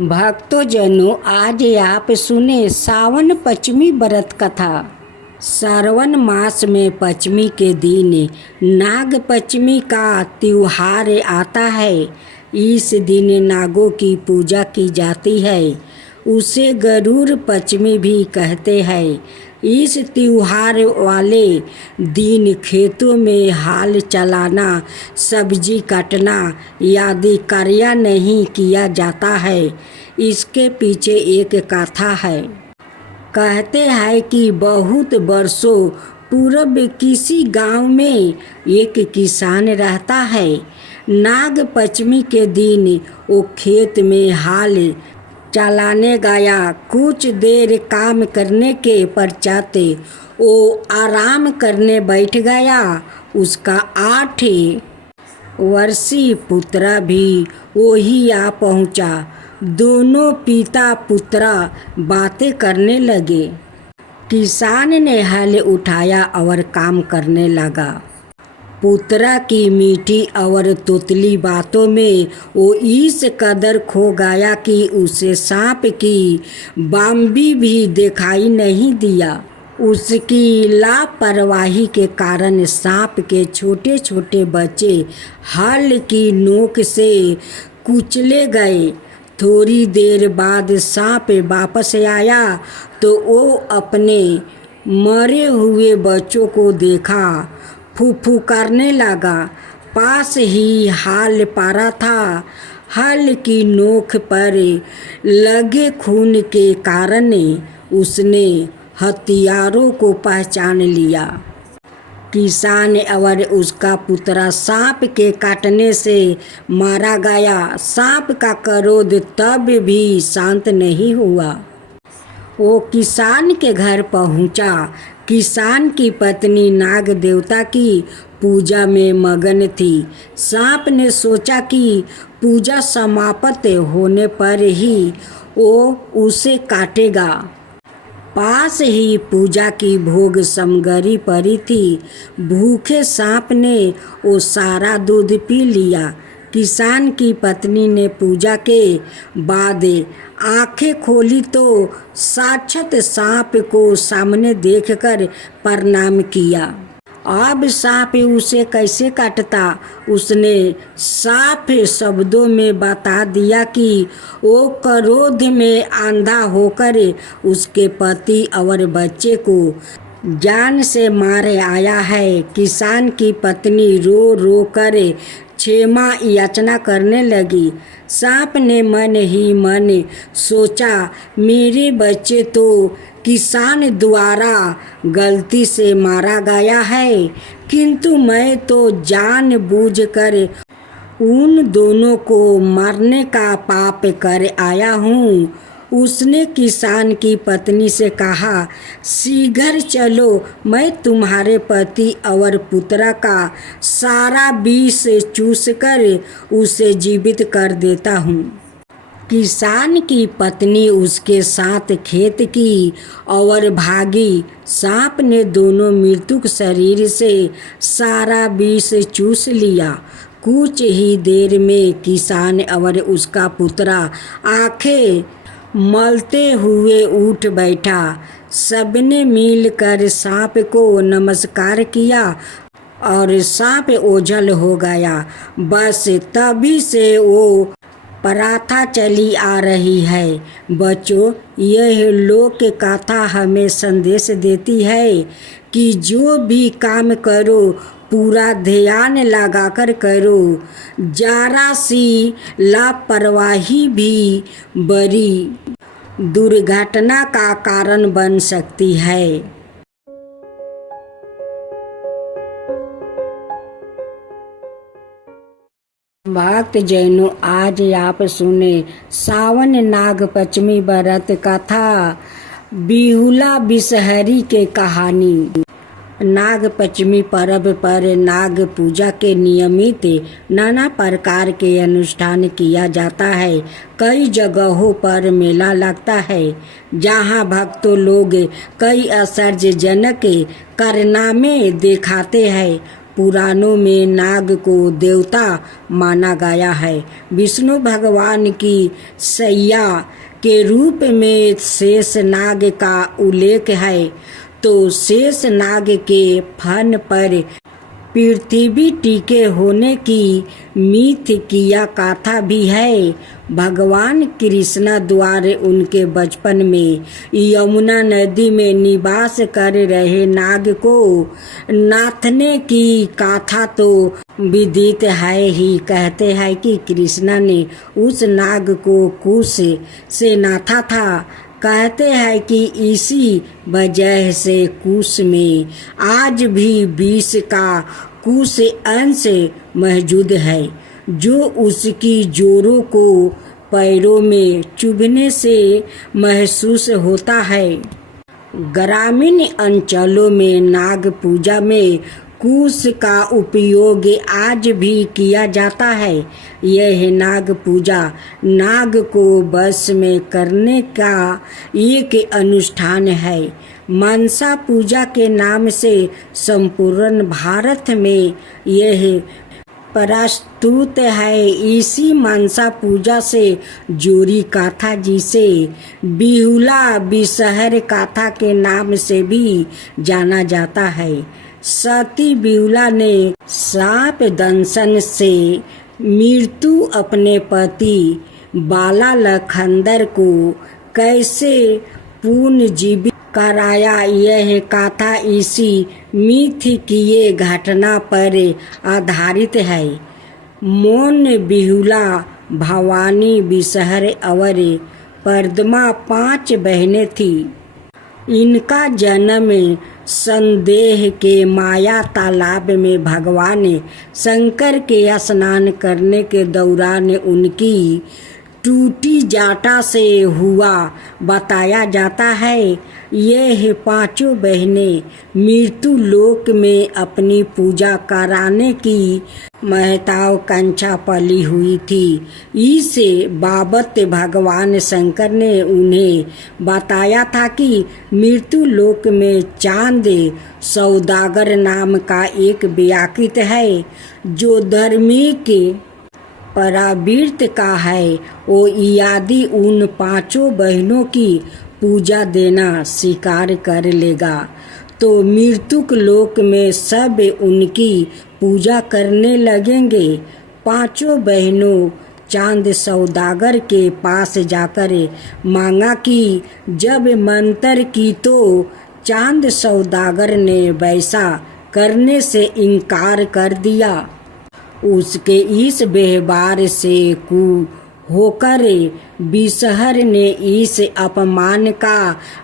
भक्तजनों, आज आप सुने सावन पंचमी व्रत कथा। श्रावण मास में पंचमी के दिन नाग पंचमी का त्योहार आता है। इस दिन नागों की पूजा की जाती है। उसे गरुड़ पंचमी भी कहते हैं। इस त्योहार वाले दिन खेतों में हाल चलाना, सब्जी काटना आदि कार्य नहीं किया जाता है। इसके पीछे एक कथा है। कहते हैं कि बहुत वर्षों पूर्व किसी गांव में एक किसान रहता है। नाग पंचमी के दिन वो खेत में हाल चलाने गया। कुछ देर काम करने के पश्चात वो आराम करने बैठ गया। उसका 8 वर्षीय पुत्र भी वही आ पहुंचा। दोनों पिता पुत्र बातें करने लगे। किसान ने हल उठाया और काम करने लगा। पुत्रा की मीठी और तोतली बातों में वो इस कदर खो गया कि उसे सांप की बाम्बी भी दिखाई नहीं दिया। उसकी लापरवाही के कारण सांप के छोटे छोटे बच्चे हल की नोक से कुचले गए। थोड़ी देर बाद सांप वापस आया तो वो अपने मरे हुए बच्चों को देखा। फुफुकारने लगा। पास ही हाल पारा था। हल की नोक पर लगे खून के कारण उसने हथियारों को पहचान लिया। किसान और उसका पुत्र सांप के काटने से मारा गया। सांप का क्रोध तब भी शांत नहीं हुआ। वो किसान के घर पहुंचा। किसान की पत्नी नाग देवता की पूजा में मगन थी। सांप ने सोचा कि पूजा समाप्त होने पर ही वो उसे काटेगा। पास ही पूजा की भोग सामग्री पड़ी थी। भूखे सांप ने वो सारा दूध पी लिया। किसान की पत्नी ने पूजा के बाद आंखें खोली तो साक्षात सांप को सामने देखकर प्रणाम किया। अब सांप उसे कैसे काटता, उसने साफ शब्दों में बता दिया कि वो क्रोध में अंधा होकर उसके पति और बच्चे को जान से मारे आया है। किसान की पत्नी रो रो कर क्षमा याचना करने लगी। सांप ने मन ही मन सोचा, मेरे बच्चे तो किसान द्वारा गलती से मारा गया है, किंतु मैं तो जानबूझकर उन दोनों को मारने का पाप कर आया हूँ। उसने किसान की पत्नी से कहा, शीघ्र चलो, मैं तुम्हारे पति और पुत्र का सारा विष चूसकर उसे जीवित कर देता हूँ। किसान की पत्नी उसके साथ खेत की और भागी। सांप ने दोनों मृतक शरीर से सारा विष चूस लिया। कुछ ही देर में किसान और उसका पुत्र आंखें मलते हुए उठ बैठा। सबने मिलकर सांप को नमस्कार किया और सांप ओझल हो गया। बस तभी से वो प्रथा चली आ रही है। बच्चों, यह लोक कथा हमें संदेश देती है कि जो भी काम करो पूरा ध्यान लगाकर करो। जरा सी लापरवाही भी बड़ी दुर्घटना का कारण बन सकती है। भक्तजनों, आज आप सुने सावन नाग पंचमी व्रत कथा बिहुला बिसहरी के कहानी। नाग पंचमी पर्व पर नाग पूजा के नियमित नाना प्रकार के अनुष्ठान किया जाता है। कई जगहों पर मेला लगता है जहां भक्तों लोग कई आश्चर्यजनक कारनामे दिखाते हैं। पुराणों में नाग को देवता माना गया है। विष्णु भगवान की सैया के रूप में शेष नाग का उल्लेख है, तो शेष नाग के फन पर पृथ्वी टिके होने की मिथ किया कथा भी है। भगवान कृष्ण द्वारा उनके बचपन में यमुना नदी में निवास कर रहे नाग को नाथने की कथा तो विदित है ही। कहते हैं कि कृष्ण ने उस नाग को कुश से नाथा था। कहते हैं कि इसी वजह से कुश में आज भी विष का कुछ अंश मौजूद है, जो उसकी जोड़ों को पैरों में चुभने से महसूस होता है। ग्रामीण अंचलों में नाग पूजा में कुश का उपयोग आज भी किया जाता है। यह नाग पूजा नाग को वश में करने का एक अनुष्ठान है। मनसा पूजा के नाम से संपूर्ण भारत में यह प्रस्तुत है। इसी मनसा पूजा से जोड़ी कथा, जिसे बिहुला बिसहर कथा के नाम से भी जाना जाता है, सती बिहुला ने सांप दंशन से मृत्यु अपने पति बाला लखंदर को कैसे पुनर्जीवित कराया, यह कथा इसी मिथ किए घटना पर आधारित है। मौन बिहुला, भवानी, बिसहर और पद्मा 5 बहनें थीं। इनका जन्म संदेह के माया तालाब में भगवान शंकर के स्नान करने के दौरान उनकी टूटी जाटा से हुआ बताया जाता है। यह 5 बहनें मृत्यु लोक में अपनी पूजा कराने की महत्वाकांक्षा पली हुई थी। इस बाबत भगवान शंकर ने उन्हें बताया था कि मृत्यु लोक में चांद सौदागर नाम का एक व्यक्ति है, जो धार्मिक परावृत्त का है। वो यदि उन 5 बहनों की पूजा देना स्वीकार कर लेगा, तो मृत्युक लोक में सब उनकी पूजा करने लगेंगे। 5 बहनों चांद सौदागर के पास जाकर मांगा कि जब मंत्र की, तो चांद सौदागर ने वैसा करने से इनकार कर दिया। उसके इस व्यवहार से कू होकर बिसहर ने इस अपमान का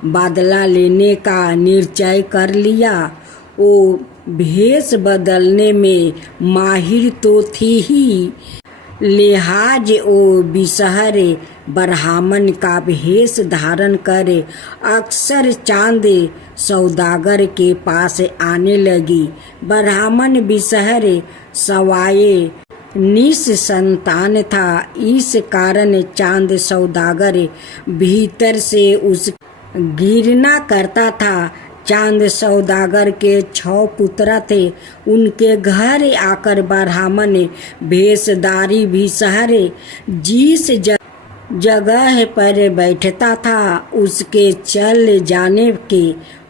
बदला लेने का निश्चय कर लिया। वो भेष बदलने में माहिर तो थी ही, लिहाज वो बिसहर ब्राह्मण का भेष धारण कर अक्सर चांद सौदागर के पास आने लगी। ब्राह्मण बिसहर सवाए निसंतान था। इस कारण चांद सौदागर भीतर से उस घृणा करता था। चांद सौदागर के 6 पुत्र थे। उनके घर आकर ब्राह्मण भेषधारी बिसहर जिस जगह पर बैठता था, उसके चल जाने के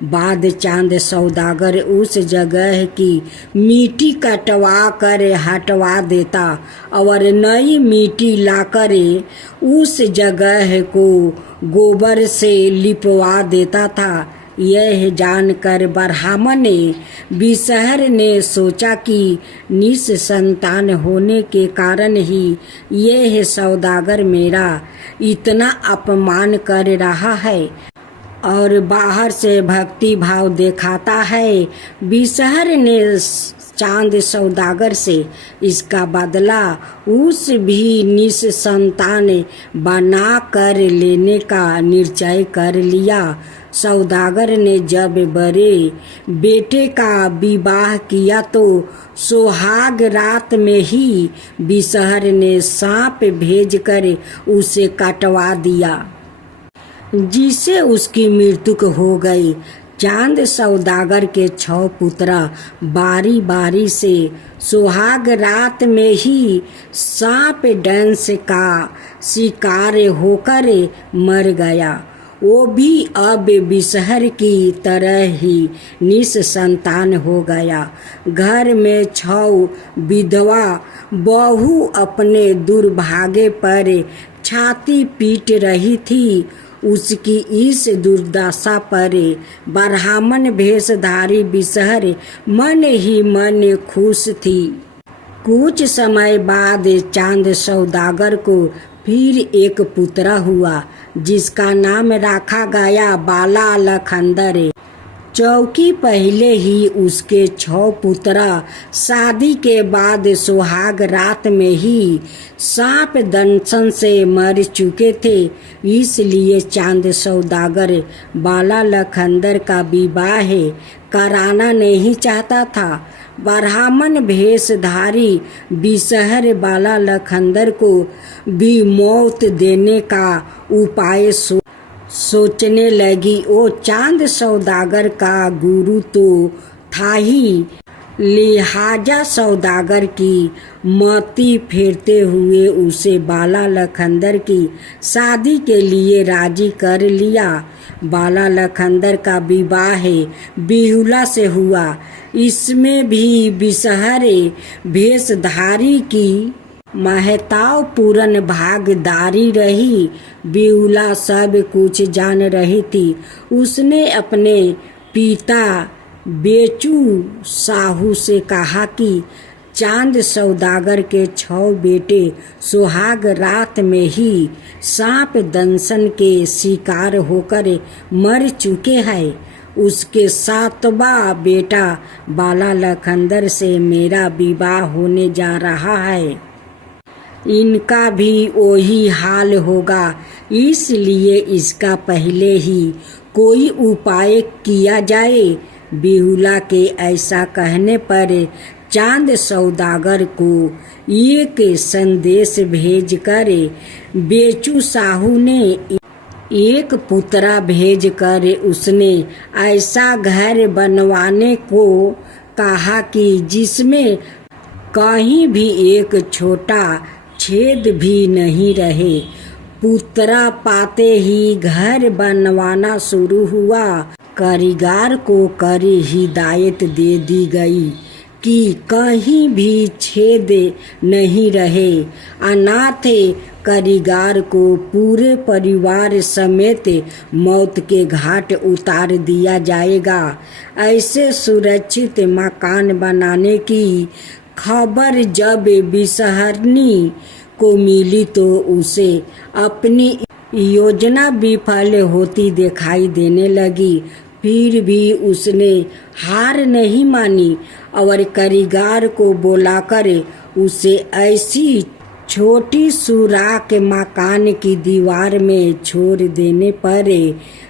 बाद चांद सौदागर उस जगह की मिट्टी कटवा कर हटवा देता और नई मिट्टी लाकर उस जगह को गोबर से लिपवा देता था। यह जानकर ब्राह्मण बिसहर ने सोचा कि निसंतान होने के कारण ही यह सौदागर मेरा इतना अपमान कर रहा है और बाहर से भक्ति भाव दिखाता है। बिसहर ने चांद सौदागर से इसका बदला उस भी निसंतान बना कर लेने का निश्चय कर लिया। सौदागर ने जब बड़े बेटे का विवाह किया, तो सुहाग रात में ही बिसहर ने सांप भेजकर उसे कटवा दिया, जिससे उसकी मृत्यु हो गई। चांद सौदागर के 6 पुत्र बारी बारी से सुहाग रात में ही सांप डंस का शिकार होकर मर गया। वो भी अब बिसहर की तरह ही निसंतान हो गया। घर में 6 विधवा बहू अपने दुर्भाग्य पर छाती पीट रही थी। उसकी इस दुर्दशा पर ब्राह्मण भेषधारी बिसहर मन ही मन खुश थी। कुछ समय बाद चांद सौदागर को फिर एक पुत्र हुआ, जिसका नाम रखा गया बाला लखंदर। चौकी पहले ही उसके 6 पुत्र शादी के बाद सुहाग रात में ही सांप दंशन से मर चुके थे। इसलिए चांद सौदागर बाला लखंदर का विवाह कराना नहीं चाहता था। ब्राह्मण भेषधारी बिसहर बाला लखंदर को भी मौत देने का उपाय सोचने लगी। वो चांद सौदागर का गुरु तो था ही, लिहाजा सौदागर की मति फेरते हुए उसे बाला लखंदर की शादी के लिए राजी कर लिया। बाला लखंदर का विवाह बिहुला से हुआ। इसमें भी बिसहर भेषधारी की महत्वपूर्ण भागीदारी रही। बिहुला सब कुछ जान रही थी। उसने अपने पिता बेचू साहू से कहा कि चांद सौदागर के 6 बेटे सुहाग रात में ही सांप दंशन के शिकार होकर मर चुके हैं। उसके 7वां बेटा बाला लखंदर से मेरा विवाह होने जा रहा है। इनका भी वही हाल होगा, इसलिए इसका पहले ही कोई उपाय किया जाए। बिहुला के ऐसा कहने पर चांद सौदागर को एक संदेश भेजकर बेचू साहू ने एक पुतरा भेजकर उसने ऐसा घर बनवाने को कहा कि जिसमें कहीं भी एक छोटा छेद भी नहीं रहे। पुतरा पाते ही घर बनवाना शुरू हुआ। कारीगर को कड़ी हिदायत दे दी गई कि कहीं भी छेद नहीं रहे। अनाथ कारीगर को पूरे परिवार समेत मौत के घाट उतार दिया जाएगा। ऐसे सुरक्षित मकान बनाने की खबर जब बिसहरनी को मिली तो उसे अपनी योजना विफल होती दिखाई देने लगी। फिर भी उसने हार नहीं मानी और कारीगर को बुलाकर उसे ऐसी छोटी सुराख मकान की दीवार में छोड़ देने पर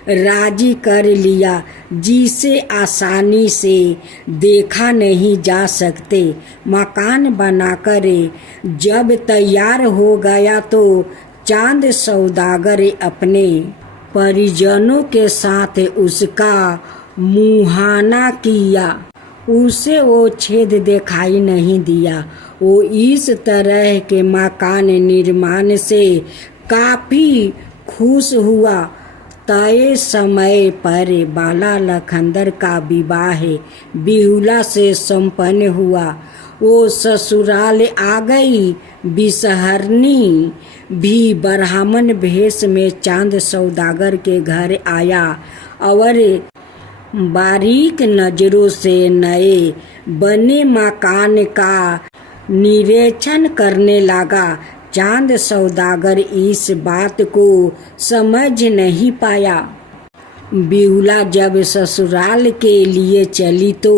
राजी कर लिया, जिसे आसानी से देखा नहीं जा सकते। मकान बनाकर जब तैयार हो गया तो चांद सौदागर अपने परिजनों के साथ उसका मुहाना किया। उसे वो छेद दिखाई नहीं दिया। वो इस तरह के मकान निर्माण से काफी खुश हुआ। तय समय पर बाला लखंदर का विवाह बिहुला से संपन्न हुआ। वो ससुराल आ गई। बिसहरनी भी ब्राह्मण भेष में चांद सौदागर के घर आया और बारीक नजरों से नए बने मकान का निरीक्षण करने लगा। चांद सौदागर इस बात को समझ नहीं पाया। बिहुला जब ससुराल के लिए चली तो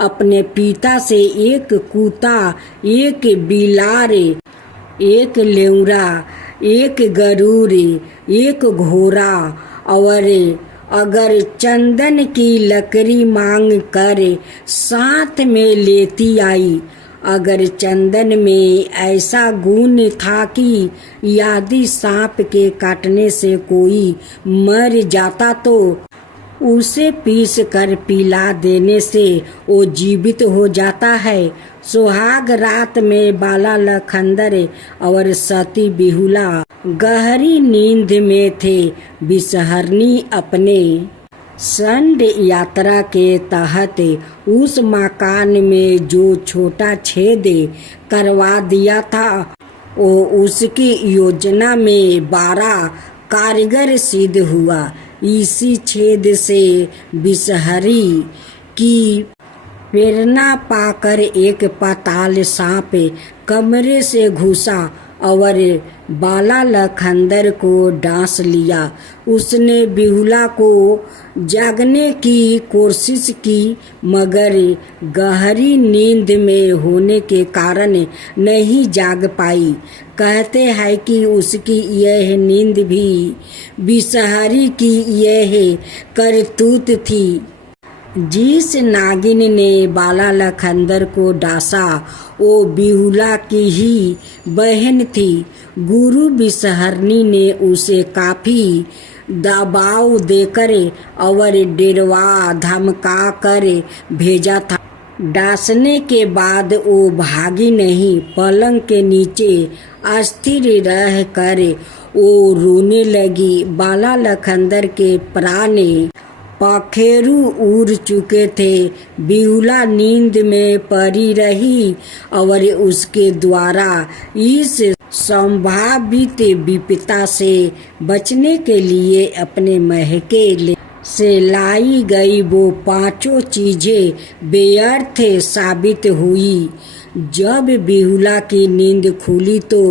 अपने पिता से एक कुत्ता, एक बिलार, एक लेउरा, एक गरुड़, एक घोड़ा और अगर चंदन की लकड़ी मांग कर साथ में लेती आई। अगर चंदन में ऐसा गुण था कि यदि सांप के काटने से कोई मर जाता तो उसे पीस कर पिला देने से वो जीवित हो जाता है। सुहाग रात में बाला लखंदर और सती बिहुला गहरी नींद में थे। बिसहरनी अपने संड यात्रा के तहत उस मकान में जो छोटा छेद करवा दिया था वो उसकी योजना में 12 कारगर सिद्ध हुआ। इसी छेद से बिसहरी की प्रेरणा पाकर एक पाताल सांप कमरे से घुसा और बाला लखंदर को डांस लिया। उसने बिहुला को जागने की कोशिश की मगर गहरी नींद में होने के कारण नहीं जाग पाई। कहते हैं कि उसकी यह नींद भी बिसहरी की यह करतूत थी। जिस नागिन ने बाला लखंदर को डांसा वो बिहुला की ही बहन थी। गुरु बिसहरनी ने उसे काफी दबाव देकर और डरवा धमका कर भेजा था। डांसने के बाद वो भागी नहीं, पलंग के नीचे अस्थिर रह कर वो रोने लगी। बाला लखंदर के प्राण पखेरु उड़ चुके थे। बिहुला नींद में पड़ी रही और उसके द्वारा इस संभावित विपदा से बचने के लिए अपने महके से लाई गई वो 5 चीजें व्यर्थ साबित हुई। जब बिहुला की नींद खुली तो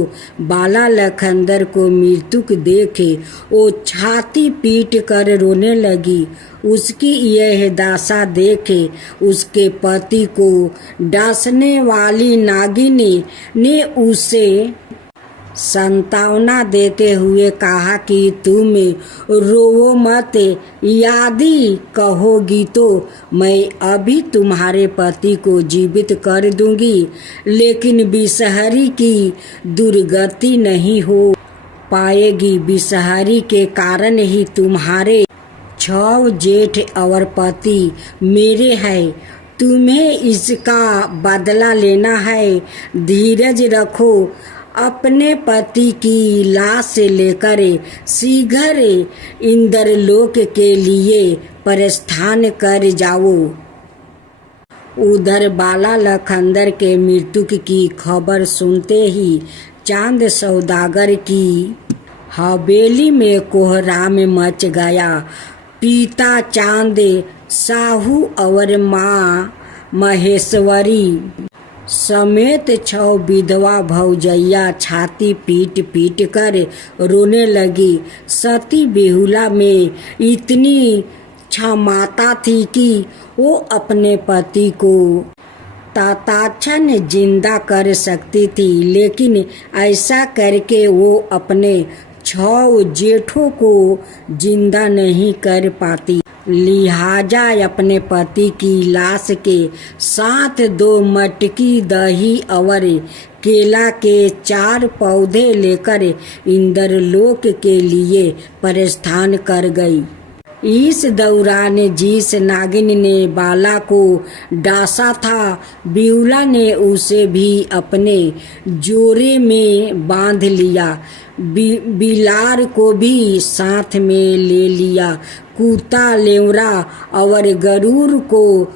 बाला लखंदर को मृत्युक देखे वो छाती पीट कर रोने लगी। उसकी यह दशा देखे उसके पति को डांसने वाली नागिनी ने उसे सांत्वना देते हुए कहा कि तुम रोवो मत, यदि कहोगी तो मैं अभी तुम्हारे पति को जीवित कर दूंगी, लेकिन बिसहरी की दुर्गति नहीं हो पाएगी। बिसहरी के कारण ही तुम्हारे 6 जेठ और पति मेरे हैं। तुम्हें इसका बदला लेना है। धीरज रखो। अपने पति की लाश लेकर शीघ्र इंद्रलोक के लिए प्रस्थान कर जाओ। उधर बाला लखंदर के मृत्यु की खबर सुनते ही चांद सौदागर की हवेली में कोहराम मच गया। पिता चांद साहू और माँ महेश्वरी समेत 6 विधवा भौजैया छाती पीट पीट कर रोने लगी। सती बिहुला में इतनी क्षमता थी कि वो अपने पति को तत्क्षण जिंदा कर सकती थी, लेकिन ऐसा करके वो अपने 6 जेठों को जिंदा नहीं कर पाती। लिहाजा अपने पति की लाश के साथ 2 मटकी दही और केला के 4 पौधे लेकर इंद्रलोक के लिए प्रस्थान कर गई। इस दौरान जिस नागिन ने बाला को डांसा था, बिहुला ने उसे भी अपने जोरे में बांध लिया। बिलार को भी साथ में ले लिया। कुत्ता, लेवरा और गरुड़ को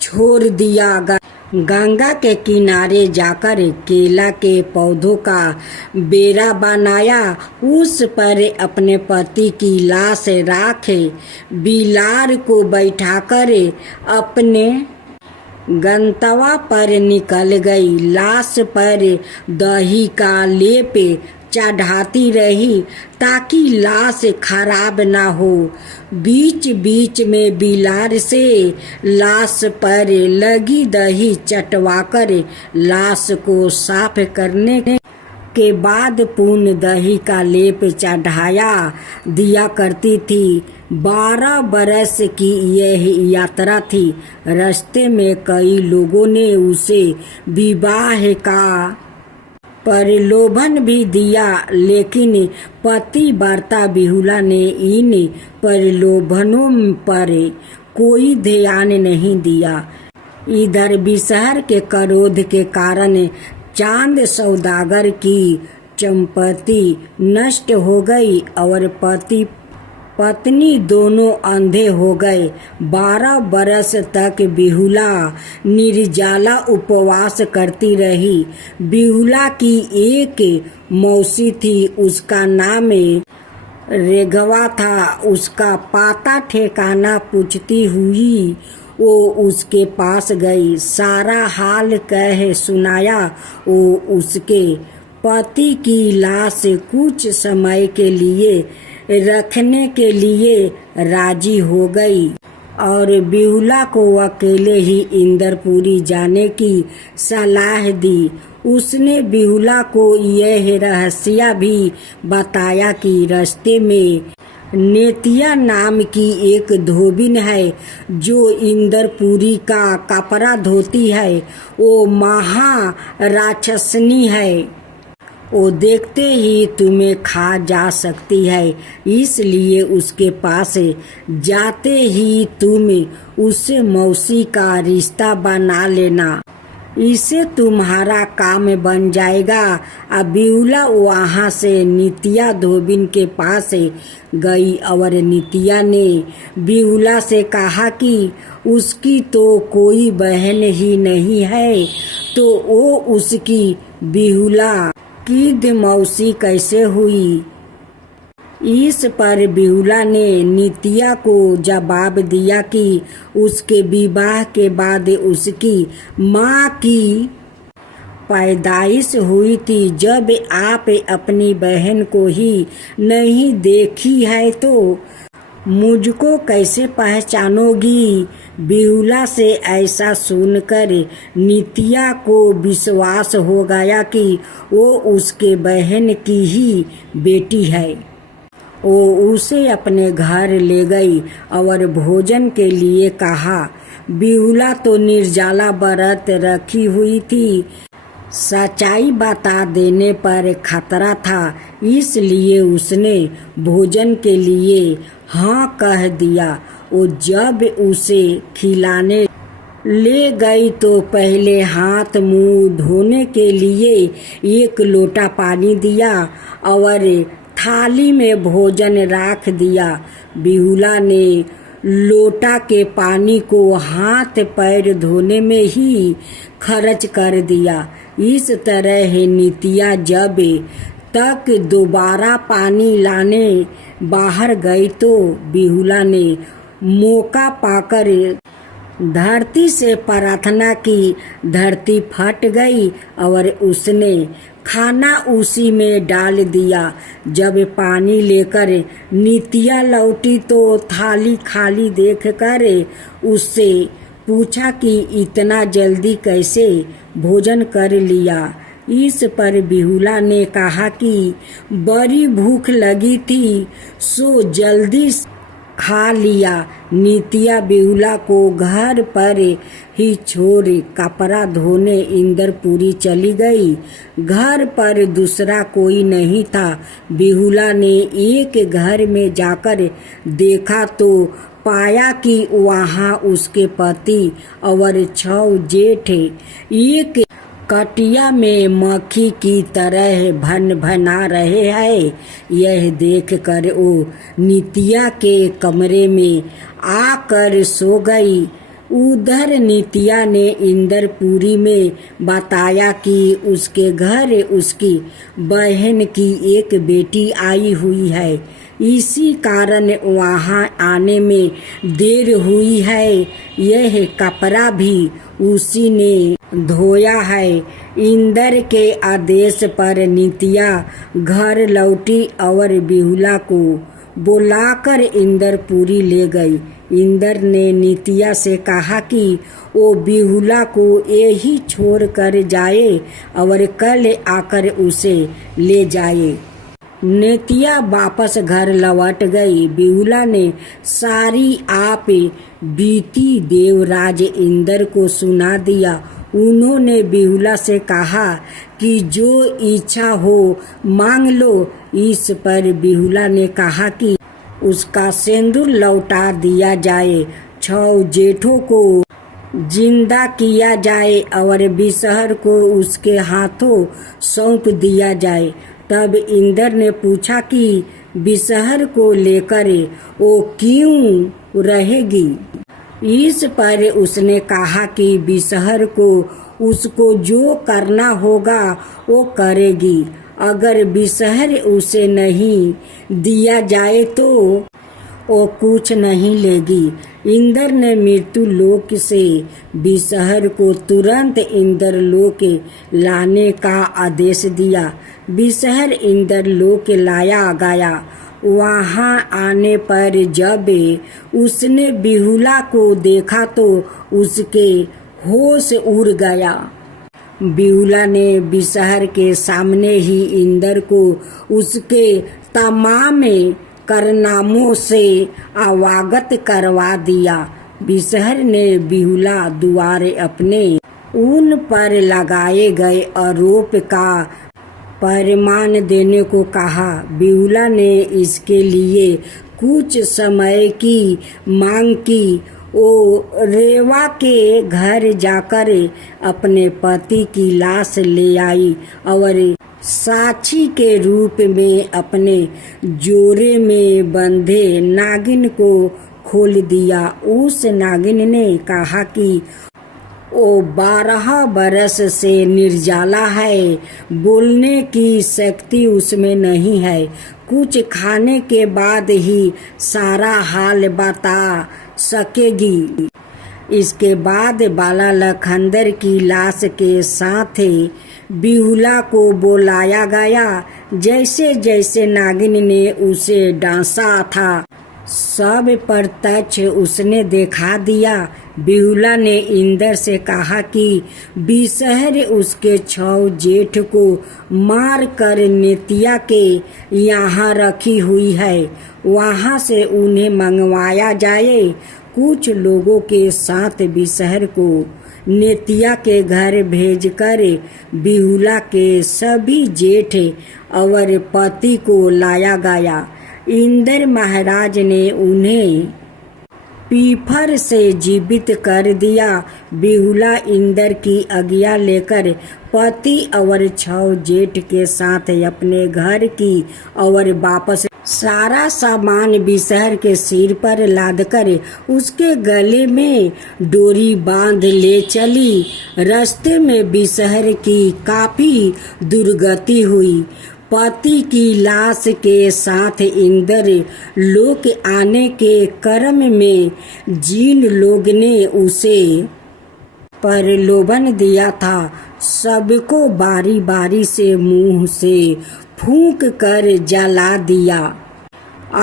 छोड़ दिया। गंगा के किनारे जाकर केला के पौधों का बेरा बनाया। उस पर अपने पति की लाश रखे बिलार को बैठाकर अपने गंतव्य पर निकल गई। लाश पर दही का लेप चढ़ाती रही ताकि लाश खराब ना हो। बीच बीच में बिलार से लाश पर लगी दही चटवाकर लाश को साफ करने के बाद पूर्ण दही का लेप चढ़ाया दिया करती थी। 12 बरस की यह यात्रा थी। रास्ते में कई लोगों ने उसे विवाह का प्रलोभन भी दिया, लेकिन पतिव्रता बिहुला ने इन प्रलोभनों पर कोई ध्यान नहीं दिया। इधर विषहर के क्रोध के कारण चांद सौदागर की संपत्ति नष्ट हो गई और पति पत्नी दोनों अंधे हो गए। 12 बरस तक बिहुला निर्जला उपवास करती रही। बिहुला की एक मौसी थी, उसका नाम रेघवा था। उसका पता ठिकाना पूछती हुई वो उसके पास गई। सारा हाल कह सुनाया। वो उसके पति की लाश कुछ समय के लिए रखने के लिए राजी हो गई और बिहुला को अकेले ही इंद्रपुरी जाने की सलाह दी। उसने बिहुला को यह रहस्य भी बताया कि रास्ते में नेतिया नाम की एक धोबिन है जो इंद्रपुरी का कपड़ा धोती है। वो महाराक्षसनी है। वो देखते ही तुम्हें खा जा सकती है, इसलिए उसके पास जाते ही तुम उससे मौसी का रिश्ता बना लेना। इससे तुम्हारा काम बन जाएगा। अब बिहुला वहाँ से नितिया धोबिन के पास गई और नितिया ने बिहुला से कहा कि उसकी तो कोई बहन ही नहीं है, तो वो उसकी बिहुला की मौसी कैसे हुई। इस पर बिहुला ने नितिया को जवाब दिया कि उसके विवाह के बाद उसकी माँ की पैदाइश हुई थी। जब आप अपनी बहन को ही नहीं देखी है तो मुझको कैसे पहचानोगी। बिहुला से ऐसा सुनकर नितिया को विश्वास हो गया कि वो उसके बहन की ही बेटी है। वो उसे अपने घर ले गई और भोजन के लिए कहा। बिहुला तो निर्जला व्रत रखी हुई थी। सच्चाई बता देने पर खतरा था, इसलिए उसने भोजन के लिए हाँ कह दिया। वो जब उसे खिलाने ले गई तो पहले हाथ मुंह धोने के लिए एक लोटा पानी दिया और थाली में भोजन रख दिया। बिहुला ने लोटा के पानी को हाथ पैर धोने में ही खर्च कर दिया। इस तरह नितिया जब तक दोबारा पानी लाने बाहर गई तो बिहुला ने मौका पाकर धरती से प्रार्थना की। धरती फट गई और उसने खाना उसी में डाल दिया। जब पानी लेकर नितिया लौटी तो थाली खाली देखकर उससे पूछा कि इतना जल्दी कैसे भोजन कर लिया। इस पर बिहुला ने कहा कि बड़ी भूख लगी थी सो जल्दी खा लिया। नितिया बिहुला को घर पर ही छोड़ कपड़ा धोने इंद्रपुरी चली गई। घर पर दूसरा कोई नहीं था। बिहुला ने एक घर में जाकर देखा तो पाया कि वहाँ उसके पति और 6 जेठ एक कटिया में मक्खी की तरह भन भना रहे हैं। यह देखकर वो नितिया के कमरे में आकर सो गई। उधर नितिया ने इंद्रपुरी में बताया कि उसके घर उसकी बहन की एक बेटी आई हुई है, इसी कारण वहाँ आने में देर हुई है। यह कपड़ा भी उसी ने धोया है। इंद्र के आदेश पर नितिया घर लौटी और बिहुला को बुलाकर इंद्रपुरी ले गई। इंद्र ने नितिया से कहा कि वो बिहुला को यही छोड़ कर जाए और कल आकर उसे ले जाए। नितिया वापस घर लौट गई। बिहुला ने सारी आप बीती देवराज इंद्र को सुना दिया। उन्होंने बिहुला से कहा कि जो इच्छा हो मांग लो। इस पर बिहुला ने कहा कि उसका सिंदूर लौटा दिया जाए, 6 जेठों को जिंदा किया जाए और बिसहर को उसके हाथों सौंप दिया जाए। तब इंद्र ने पूछा कि बिसहर को लेकर वो क्यों रहेगी। इस पर उसने कहा कि बिसहर को उसको जो करना होगा वो करेगी। अगर बिसहर उसे नहीं दिया जाए तो वो कुछ नहीं लेगी। इंद्र ने मृत्यु लोक से बिसहर को तुरंत इंद्र लोक लाने का आदेश दिया। बिसहर इंद्र लोक लाया गया। वहां आने पर जब उसने बिहुला को देखा तो उसके होश उड़ गया। बिहुला ने बिसहर के सामने ही इंद्र को उसके तमाम कारनामों से अवगत करवा दिया। बिसहर ने बिहुला द्वारे अपने उन पर लगाए गए आरोप का प्रमाण देने को कहा। बिहुला ने इसके लिए कुछ समय की मांग की। वो रेवा के घर जाकर अपने पति की लाश ले आई और साक्षी के रूप में अपने जोड़े में बंधे नागिन को खोल दिया। उस नागिन ने कहा कि वो 12 बरस से निर्जला है, बोलने की शक्ति उसमें नहीं है, कुछ खाने के बाद ही सारा हाल बता सकेगी। इसके बाद बाला लखनदर की लाश के साथ बिहुला को बुलाया गया। जैसे जैसे नागिन ने उसे डांसा था सब प्रत्यक्ष उसने दिखा दिया। बिहुला ने इंद्र से कहा कि बिसहर उसके 6 जेठ को मार कर नेतिया के यहाँ रखी हुई है, वहाँ से उन्हें मंगवाया जाए। कुछ लोगों के साथ बिसहर को नेतिया के घर भेजकर बिहुला के सभी जेठ और पति को लाया गया। इंद्र महाराज ने उन्हें पीफर से जीवित कर दिया। बिहुला इंद्र की आज्ञा लेकर पति और 6 जेठ के साथ अपने घर की और वापस सारा सामान बिसहर के सिर पर लादकर उसके गले में डोरी बांध ले चली। रास्ते में बिसहर की काफी दुर्गति हुई। पति की लाश के साथ इंद्र लोक आने के क्रम में जिन लोग ने उसे प्रलोभन दिया था सबको बारी बारी से मुंह से फूंक कर जला दिया।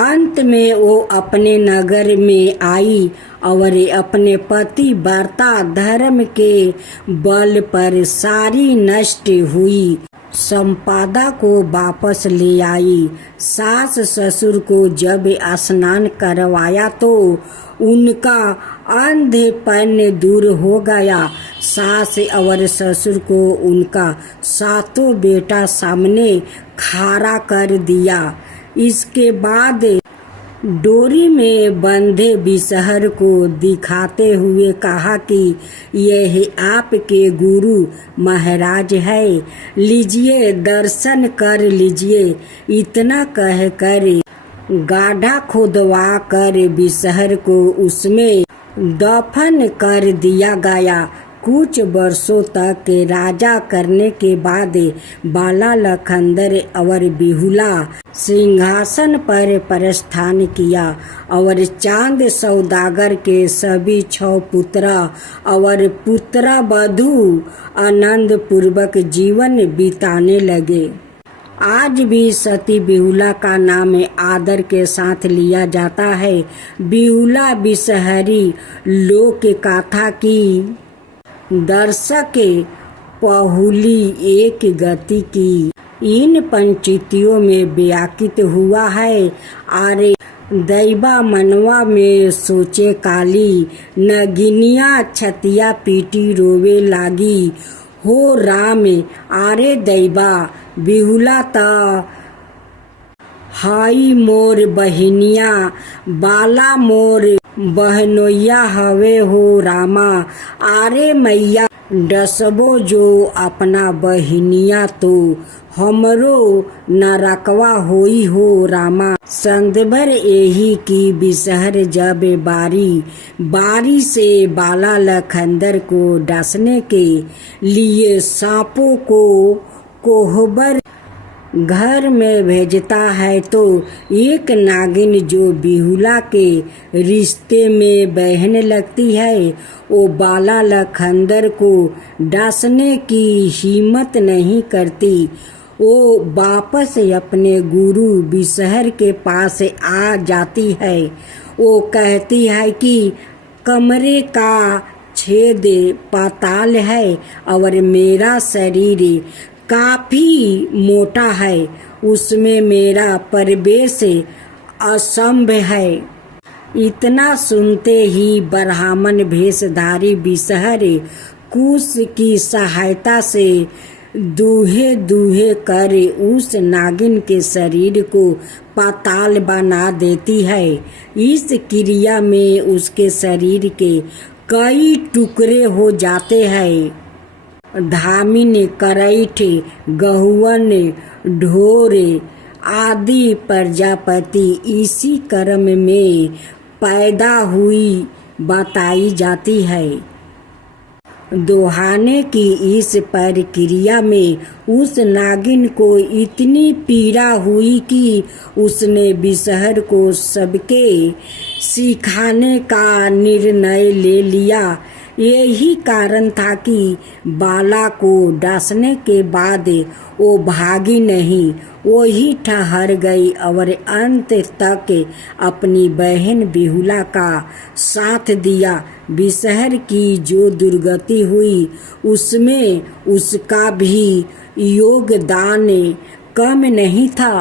अंत में वो अपने नगर में आई और अपने पति व्रता धर्म के बल पर सारी नष्ट हुई संपदा को वापस ले आई। सास ससुर को जब स्नान करवाया तो उनका अंधेपन दूर हो गया। सास और ससुर को उनका 7 बेटा सामने खड़ा कर दिया। इसके बाद डोरी में बंधे बिसहर को दिखाते हुए कहा कि यह आपके गुरु महाराज है, लीजिए दर्शन कर लीजिए। इतना कहकर गाढ़ा खुदवा कर बिसहर को उसमें दफन कर दिया गया। कुछ वर्षों तक राजा करने के बाद बाला लखनदर और बिहुला सिंहासन पर प्रस्थान किया और चांद सौदागर के सभी 6 पुत्र और पुत्रवधू आनंद पूर्वक जीवन बिताने लगे। आज भी सती बिहुला का नाम आदर के साथ लिया जाता है। बिहुला बिसहरी लोक कथा की दर्शक पहुली एक गति की इन पंक्तियों में व्याकृत हुआ है। आर्य दैबा मनवा में सोचे काली, नगिनिया छतिया पीटी रोवे लागी। हो राम आरे दैबा बिहुला ता हाई मोर बहिनिया, बाला मोर बहनोइया हवे हो रामा। आरे मैया डसबो जो अपना बहिनिया तो हमरो नरकवा होई हो रामा। संदभर एही की बिसहर जब बारी से बाला लखंदर को डसने के लिए सांपों को कोहबर घर में भेजता है तो एक नागिन जो बिहुला के रिश्ते में बहन लगती है वो बाला लखंदर को डांसने की हिम्मत नहीं करती। वो वापस अपने गुरु बिसहर के पास आ जाती है। वो कहती है कि कमरे का छेद पाताल है और मेरा शरीर काफी मोटा है, उसमें मेरा प्रवेश असंभव है। इतना सुनते ही ब्राह्मण भेषधारी बिसहर कुश की सहायता से दूहे दूहे कर उस नागिन के शरीर को पाताल बना देती है। इस क्रिया में उसके शरीर के कई टुकड़े हो जाते हैं। धामिन, करैठ, गहुवन, ढोर आदि प्रजापति इसी क्रम में पैदा हुई बताई जाती है। दोहाने की इस प्रक्रिया में उस नागिन को इतनी पीड़ा हुई कि उसने बिसहर को सबके सिखाने का निर्णय ले लिया। यही कारण था कि बाला को डांसने के बाद वो भागी नहीं, वो ही ठहर गई और अंत तक अपनी बहन बिहुला का साथ दिया। बिसहर की जो दुर्गति हुई उसमें उसका भी योगदान कम नहीं था।